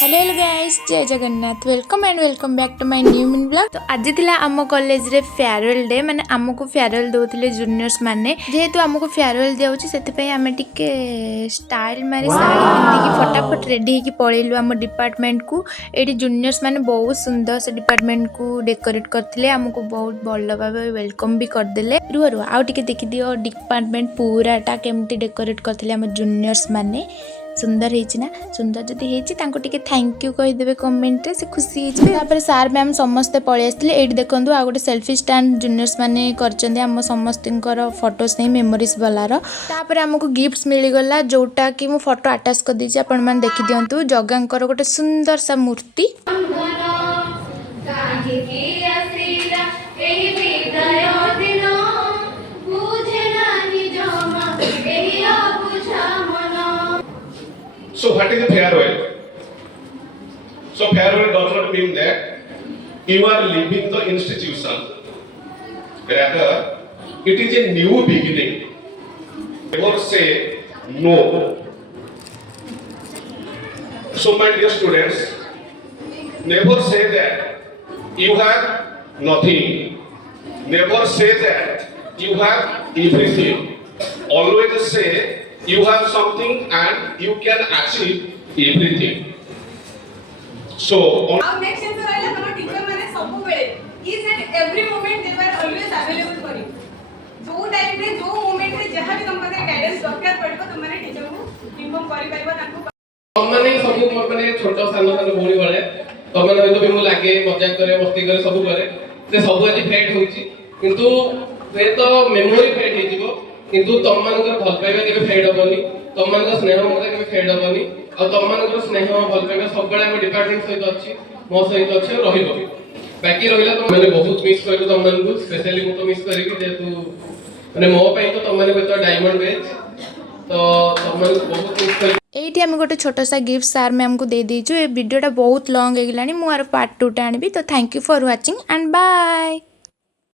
Hello hello guys, Jai Jagannath. Welcome and welcome back to my new mini vlog. तो आज थिला आम कॉलेज रे फेयरवेल डे, माने आमको फेयरवेल दोथिले जूनियर्स माने। जेहेतु आमको फेयरवेल दियाउची सेति आमे टिके स्टाइल मारी साड़ी पिंदी फटाफट रेडी होकी पळेलु आम डिपार्टमेंट को। एडी जूनियर्स माने बहुत सुंदर से डिपार्टमेंट को डेकोरेट करथिले, आमको बहुत भल भाबे वेलकम भी करदेले। रुआ रुआ आउ टिके देखि दियो डिपार्टमेंट पूराटा केमती डेकोरेट करथिले आम जूनियर्स माने। सुंदर है ना, सुंदर जदि है तांको टिके थैंक यू कहीदेवे कमेंट रे, से खुशी है। सार मैम समस्ते पळि आसथिले। एठी देखंतु आ गोटे सेल्फी स्टैंड जूनियर्स माने करचंदे आम समस्तिंकर फोटोस नै मेमोरीज वालार। तापर हमको गिफ्ट्स मिली गला, जोटा कि मु फोटो अटैच कर दीची, आपण माने देखि दियंतु। जगांकर गोटे सुंदर सा मूर्ति। So what is the farewell? So farewell does not mean that you are leaving the institution. Rather, it is a new beginning. Never say no. So my dear students, never say that you have nothing. Never say that you have everything. Always say you have something and you can achieve everything. So our next answer आइला तमा teacher माने सब बेले each and every moment they were always available for you. जो time रे जो moment रे जहां भी तुम माने गाइडेंस दरकार पड़बो तुम माने टीचर को इन्फॉर्म करि परबो ताको। हम माने सब माने छोटो सानो सानो भोणी बळे तो माने तो भी मु लागे मजाक करे मस्ती करे सब करे से सब आज फेड होची, किंतु वे तो मेमोरी फेड हे जीवो, किंतु तुम मानकर भल पाइबा केबे फेड होबनी, तुम मानकर स्नेह ममता केबे फेड होबनी। आ तुम मानकर स्नेह भल पाइबा सब बेले हम डिपार्टमेंट सहित अछि, मो सहित अछि और रहिबो। बाकी रहिला तो माने बहुत मिस करबो तुम मानकु, स्पेशली मु तो मिस करिबी जेतु माने मो पई तो तुम माने तो डायमंड बेच तो तुम मानकु बहुत मिस कर। एठी हम गोटे छोटा सा गिफ्ट सार मैम को दे दीचु। ए वीडियोटा बहुत लॉन्ग हो गलानी, मु आर पार्ट 2 टा आनिबी। तो thank you for watching and bye.